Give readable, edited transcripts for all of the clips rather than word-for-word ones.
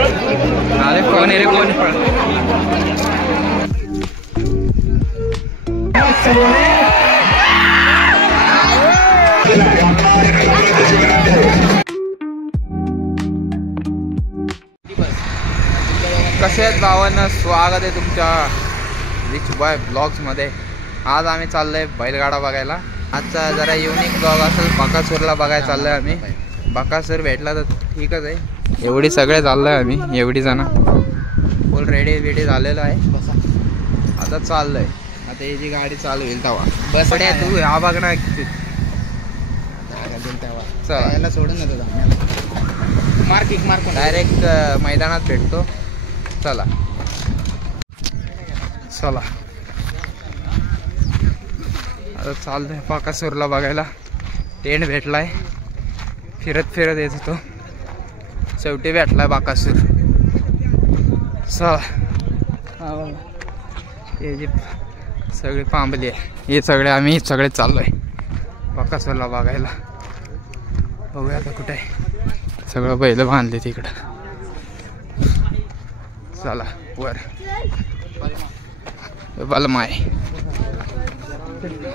अरे कोण आहे रे कोण? कसे आहेत भावांना, स्वागत आहे तुमच्या रिच बॉय ब्लॉग्स मध्ये। आज आम्ही चाललोय बैलगाडा बघायला। आजचा जरा युनिक ब्लॉग असेल, बकासूरला बघायला चाललोय आम्ही। बकासूर भेटला तर ठीकच आहे। एवढी सगळे चाललोय आम्ही, एवढी जण फुल रेडी झालेलं आहे। आता चाललोय, आता ही जी गाडी चालू होईल तेव्हा बस तू हा बघ ना चला सोडून ना तुझा मार्क डायरेक्ट मैदानात भेटतो। चला चला आता चालतंय बकासूरला बघायला। टेंट भेटलाय, फिरत येत होतो, शेवटी भेटलाय बकासूर। चला हे जी सगळी पांबली आहे, हे सगळे आम्ही चाललोय बकासूरला बघायला। बघूया आता कुठे आहे, सगळं बैल बांधले तिकडं। चला वर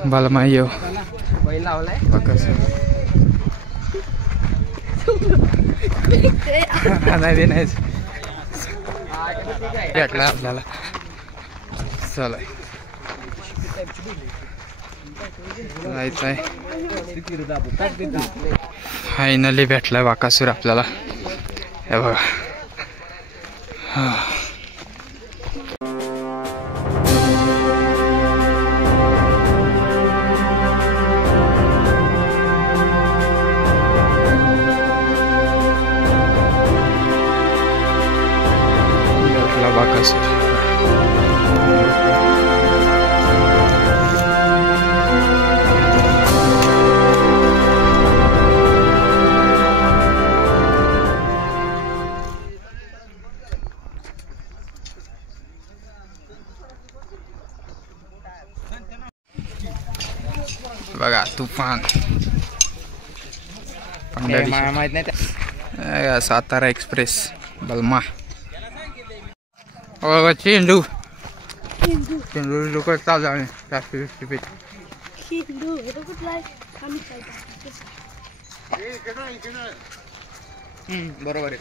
बलमाई येऊ बैल लावलाय बकासूर। नाही भेटला आपल्याला। चला जायचं आहे, फायनली भेटलाय बकासूर आपल्याला। हे बघा बकासूर। बघा तुफान माहित नाही, सातारा एक्सप्रेस बलमा। चेंडू चालू आहे बरोबर आहे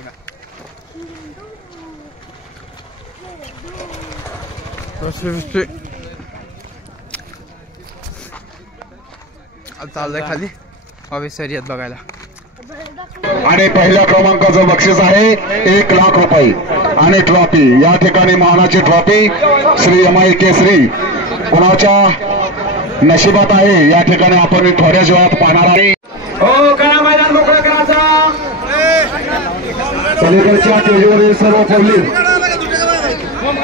चाललंय खाली ऑफिसरियत बघायला। आणि पहिल्या क्रमांकाचं बक्षीस आहे 1 लाख रुपये आणि ट्रॉफी। या ठिकाणी मानाची ट्रॉफी श्री एमआय केसरी कोणाच्या नशिबात आहे या ठिकाणी आपण थोड्या जेव्हा पाहणार आहे। हो करा मैदान मोकळं करायचं। पलीकडच्या स्टेजवरील सर्व पब्लिक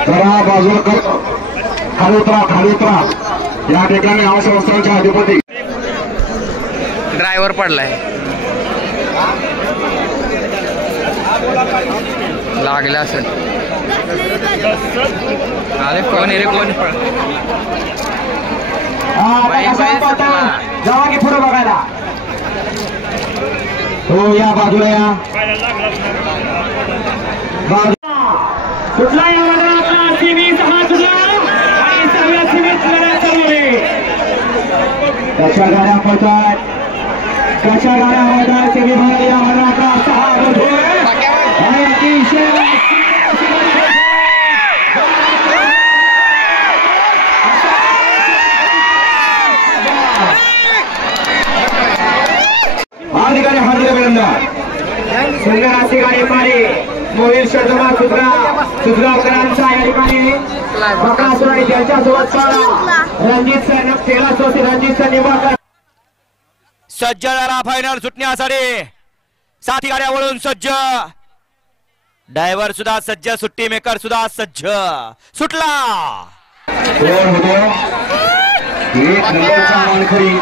जरा बाजूला खाली उतरा। या ठिकाणी संस्थांच्या अधिपती ड्रायव्हर पडलाय, लागले असेल। अरे कोण आहे रे कोण? जावा की पुढे बघायला। हो या बाजूला या सुटला या वर्गातला सीमित हा सुटला आणि सगळ्या सीमित लढत चालू आहे। कशा गाड्या पळतात, कशा गाड्या होतात सेमी फायनल या वर्गातला 6 आणि अतिशय अधिकारी हार्दिक अभिनंदन। संघराची गाडी पारी मोहिल शर्मा सुजगावकरांचा या ठिकाणी बकासूर आणि त्यांच्यासोबत रणजित सर केला सोसी रणजित सर निंबाळकर सज्ज झाला फायनल सुटण्यासाठी। 7 गाड्या वळून सज्ज, ड्रायव्हर सुद्धा सज्ज, सुट्टी मेकर सुद्धा सज्ज। सुटला एक नंबरचा मानकरी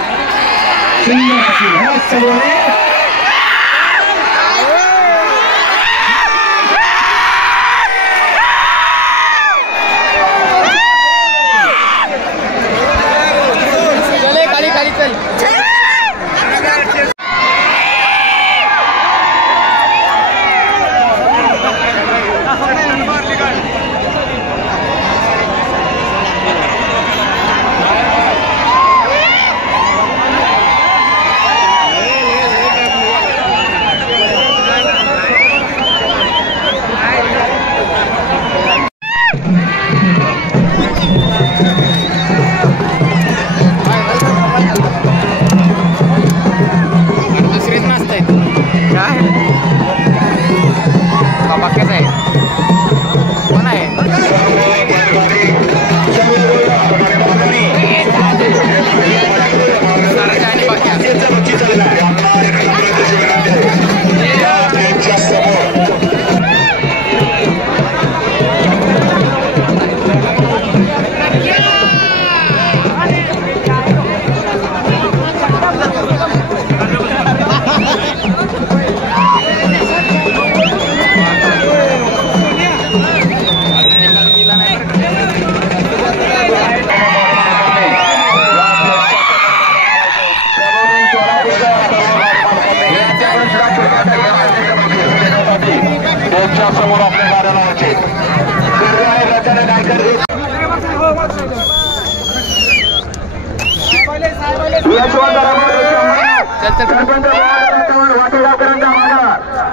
समोर आपल्या गाड्या लावायचे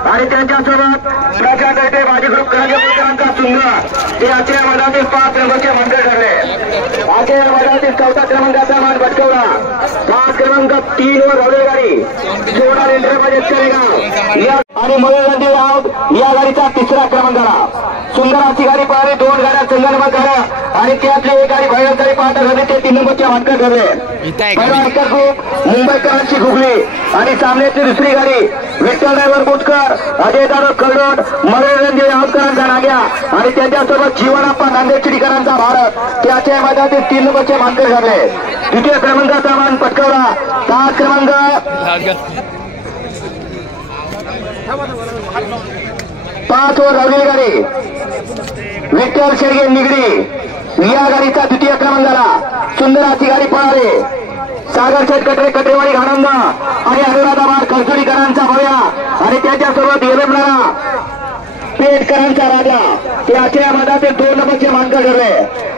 आणि त्यांच्यासोबत प्रजागटे माजी ग्रुप करांचा सुंदर ते आजच्या मैदानातील 5 नंबरचे मंडळ ठरले. आजच्या मैदानातील 4था क्रमांकाचा मान पटकवला. 5 क्रमांक 3 वर धावलेली गाडी जोडा रेल्वे चेरेगाव आणि मयूर गांधी आउट या गाडीचा 3रा क्रमांक आला. सुंदर अशी गाडी पळाली. 2 गाड्या संघर्ष झाल्या आणि त्यातली एक गाडी भैरवचारी पाठ झाली. ते 3 नंबरच्या मानकर ठरले. भैरवकर ग्रुप मुंबईकरांची घुगली आणि सामन्याची दुसरी गाडी विठ्ठल ड्रायव्हर बुटकर अजय दादा कल्लोड मनोरंजन आउटकरांचा नाग्या आणि त्यांच्यासोबत जीवनाप्पा नांदेड चिडीकरांचा भारत त्याच्या मैदानातील 3 नंबरचे मानकर ठरले. 2य क्रमांकाचा मान पटकावला. 7 क्रमांक 5 वर धावलेली गाडी विठ्ठल शेडगे निगडी या गाडीचा 2य क्रमांकाला. सुंदर अशी गाडी पळाली. सागर शेठ कटरे कटरेवाडी आनंद आणि अनुराधाबाद खरसुडीकरांचा भव्या आणि त्याच्यासोबत येलमणारा पेटकरांचा राजा ते आजच्या मैदानातील 2 नंबरचे मानकर ठरले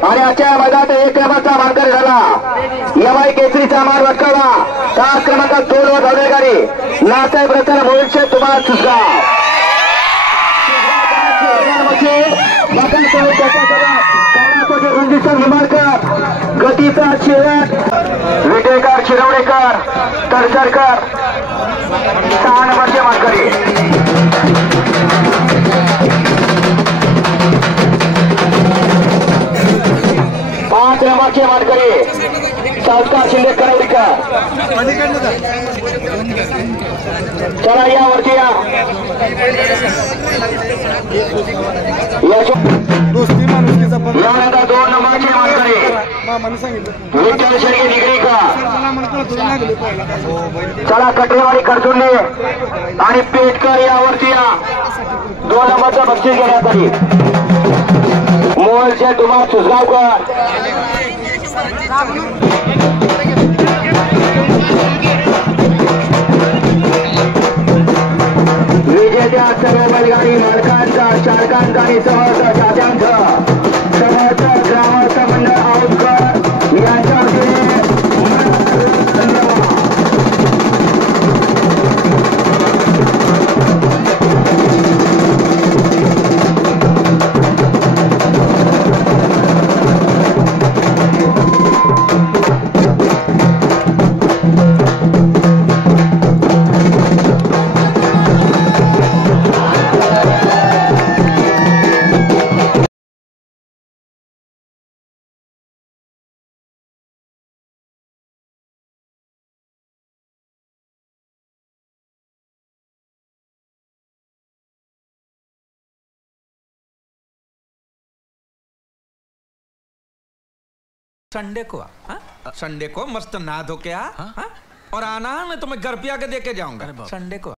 आणि आजच्या मैदानात 1 नंबरचा मानकर झाला. यवाई केसरीचा मान पटकावला. 7 क्रमांकात 2 वर धावलेली गाडी नासाहेब रतन मोहित तुम्हाला सुसगाव रणजित निंबाळकर गतीचा शेवट विटेकर शिरवडेकर तरसरकर 6 नंबरचे मानकरी. पाच नंबरचे मानकरी संस्कार शिंदे करवडीकर. चला यावरती या 2 नंबरचे मानकरी विठ्ठल शेळके निगडीकर. चला कटरेवाडी करजुंडे आणि पेटकर यावरती या 2 नंबरचं बक्षीस घेण्यासाठी मोहनचे तुम्हा सुसगावकर. विजेत्या सर्व बैलगाडी मालकांचा चालकांचा आणि समर्थ चात्यांचं समर्थ ग्रामस्थ मंडळ आउटकर यांच्या वतीने धन्यवाद. संडे को संडे को मस्त नहा धो के आ और आना मैं तुम्हें घर पे आके दे के जाऊंगा संडे को।